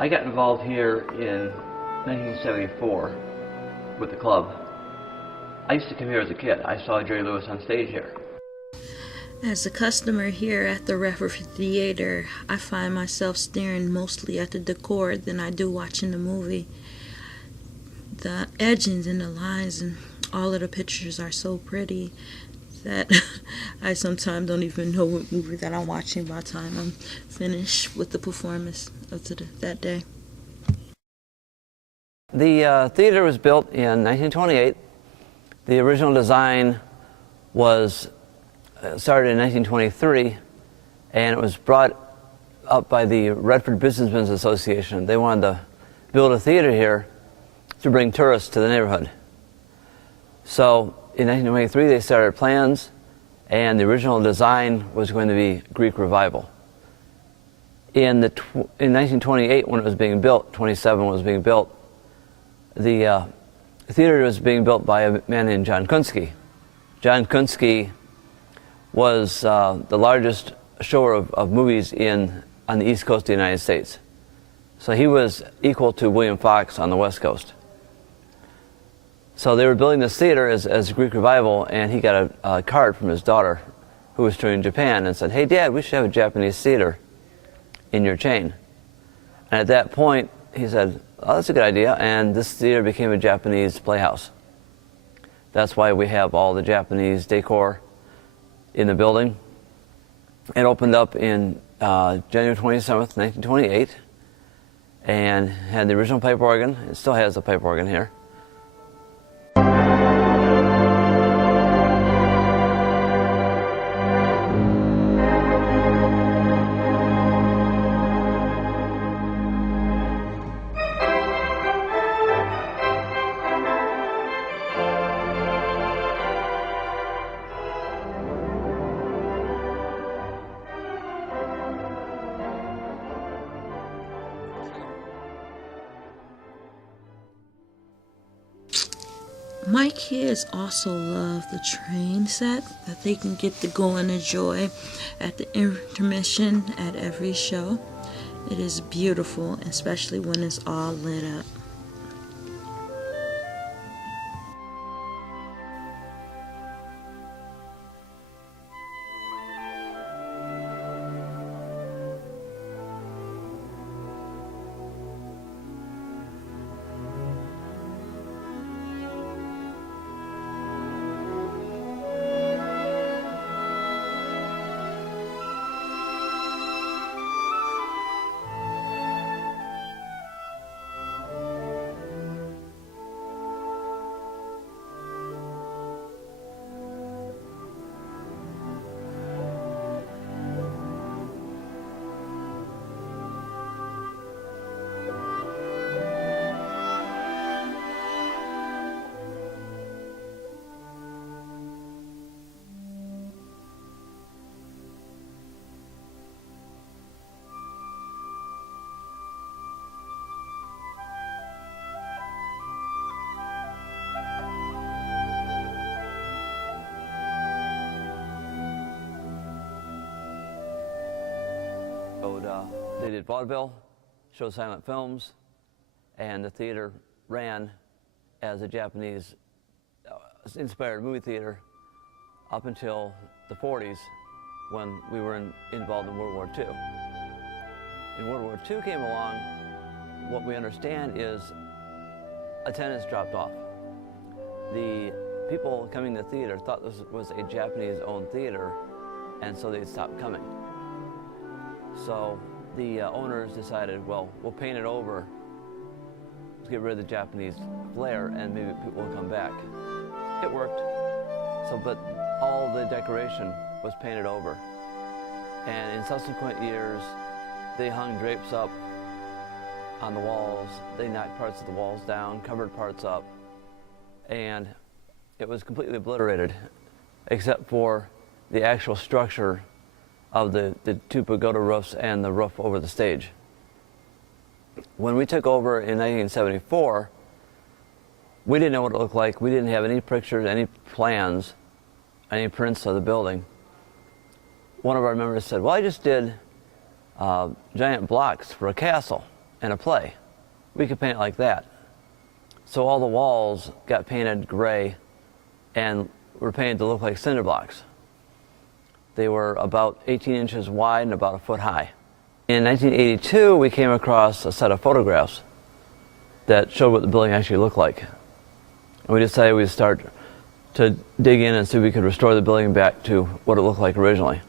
I got involved here in 1974 with the club. I used to come here as a kid. I saw Jerry Lewis on stage here. As a customer here at the Redford Theater, I find myself staring mostly at the decor than I do watching the movie. The edgings and the lines and all of the pictures are so pretty that I sometimes don't even know what movie that I'm watching by the time I'm finished with the performance of that day. The theater was built in 1928. The original design was started in 1923, and it was brought up by the Redford Businessmen's Association. They wanted to build a theater here to bring tourists to the neighborhood. So in 1923 they started plans, and the original design was going to be Greek Revival. In 1928, when it was being built, 27 was being built, the theater was being built by a man named John Kunske. John Kunske was the largest shower of movies on the East Coast of the United States. So he was equal to William Fox on the West Coast. So they were building this theater as Greek Revival, and he got a card from his daughter, who was touring Japan, and said, "Hey Dad, we should have a Japanese theater in your chain." And at that point he said, "Oh, that's a good idea," and this theater became a Japanese playhouse. That's why we have all the Japanese decor in the building. It opened up in January 27th, 1928, and had the original pipe organ. It still has the pipe organ here. My kids also love the train set that they can get to go and enjoy at the intermission at every show. It is beautiful, especially when it's all lit up. They did vaudeville, showed silent films, and the theater ran as a Japanese inspired movie theater up until the 40s, when we were involved in World War II. And World War II came along. What we understand is attendance dropped off. The people coming to the theater thought this was a Japanese-owned theater, and so they stopped coming. So the owners decided, well, we'll paint it over to get rid of the Japanese flair, and maybe people will come back. It worked. So, but all the decoration was painted over. And in subsequent years, they hung drapes up on the walls. They knocked parts of the walls down, covered parts up, and it was completely obliterated, except for the actual structure of the two pagoda roofs and the roof over the stage. When we took over in 1974, we didn't know what it looked like. We didn't have any pictures, any plans, any prints of the building. One of our members said, well, I just did giant blocks for a castle. and a play. We could paint it like that. So all the walls got painted gray and were painted to look like cinder blocks. They were about 18 inches wide and about a foot high. In 1982, we came across a set of photographs that showed what the building actually looked like. And we decided we'd start to dig in and see if we could restore the building back to what it looked like originally.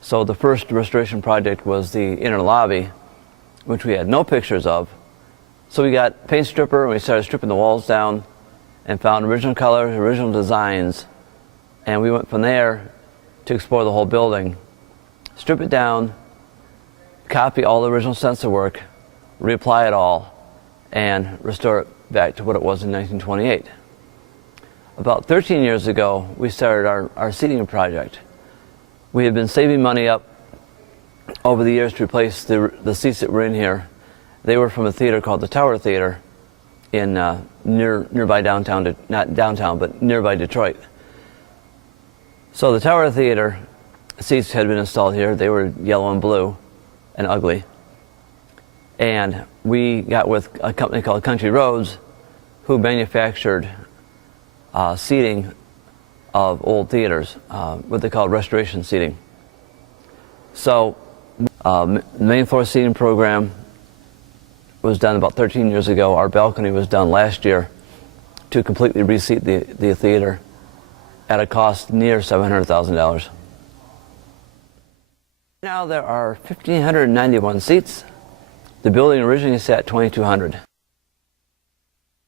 So the first restoration project was the inner lobby, which we had no pictures of. So we got paint stripper and we started stripping the walls down and found original colors, original designs, and we went from there to explore the whole building, strip it down, copy all the original stencil work, reapply it all, and restore it back to what it was in 1928. About 13 years ago, we started our seating project. We had been saving money up over the years to replace the seats that were in here. They were from a theater called the Tower Theater in nearby downtown, not downtown, but nearby Detroit. So the Tower Theater seats had been installed here. They were yellow and blue and ugly. And we got with a company called Country Roads, who manufactured seating of old theaters, what they call restoration seating. So the main floor seating program was done about 13 years ago. Our balcony was done last year to completely reseat the theater at a cost near $700,000. Now there are 1,591 seats. The building originally sat 2,200.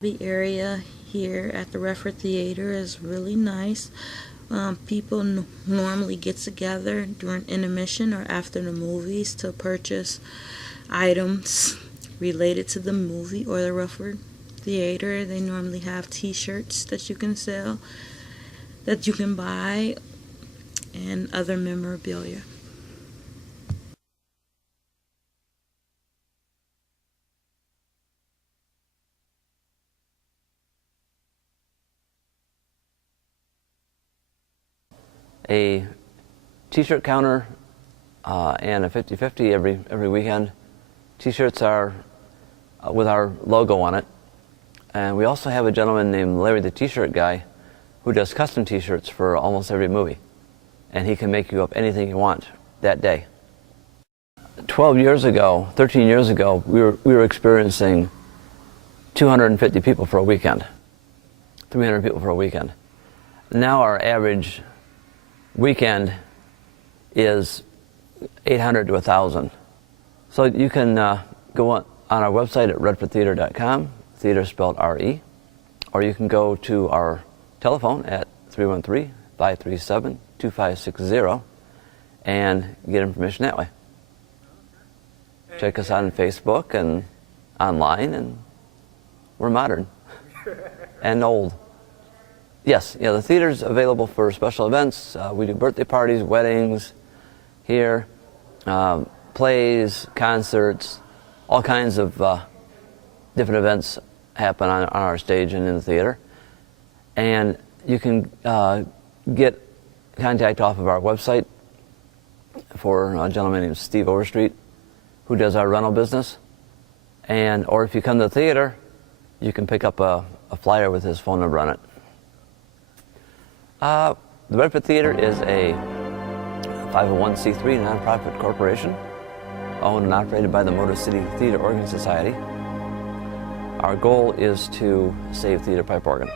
The area here at the Redford Theater is really nice. People normally get together during intermission or after the movies to purchase items related to the movie or the Redford Theater. They normally have t-shirts that you can sell, that you can buy, and other memorabilia. A t-shirt counter and a 50-50 every weekend. T-shirts are with our logo on it. And we also have a gentleman named Larry the T-shirt guy who does custom t-shirts for almost every movie. And he can make you up anything you want that day. 13 years ago, we were experiencing 250 people for a weekend, 300 people for a weekend. Now our average weekend is 800 to 1,000. So you can go on our website at redfordtheater.com, theater spelled R-E, or you can go to our telephone at 313-537-2560 and get information that way. Check us out on Facebook and online, and we're modern and old. Yes, the theater's available for special events. We do birthday parties, weddings here, plays, concerts, all kinds of different events happen on our stage and in the theater. And you can get contact off of our website for a gentleman named Steve Overstreet, who does our rental business. Or if you come to the theater, you can pick up a flyer with his phone number on it. The Redford Theater is a 501c3 nonprofit corporation owned and operated by the Motor City Theater Organ Society. Our goal is to save theater pipe organ.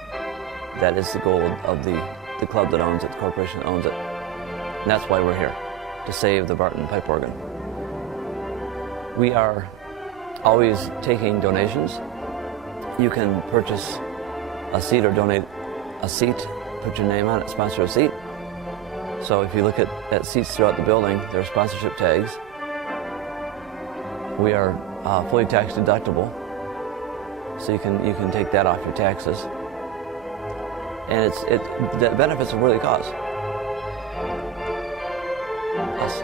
That is the goal of the club that owns it, the corporation that owns it. And that's why we're here, to save the Barton pipe organ. We are always taking donations. You can purchase a seat or donate a seat, put your name on it, sponsor a seat. So if you look at seats throughout the building, there are sponsorship tags. We are fully tax deductible, so you can take that off your taxes. And the benefits of worthy cause. Us.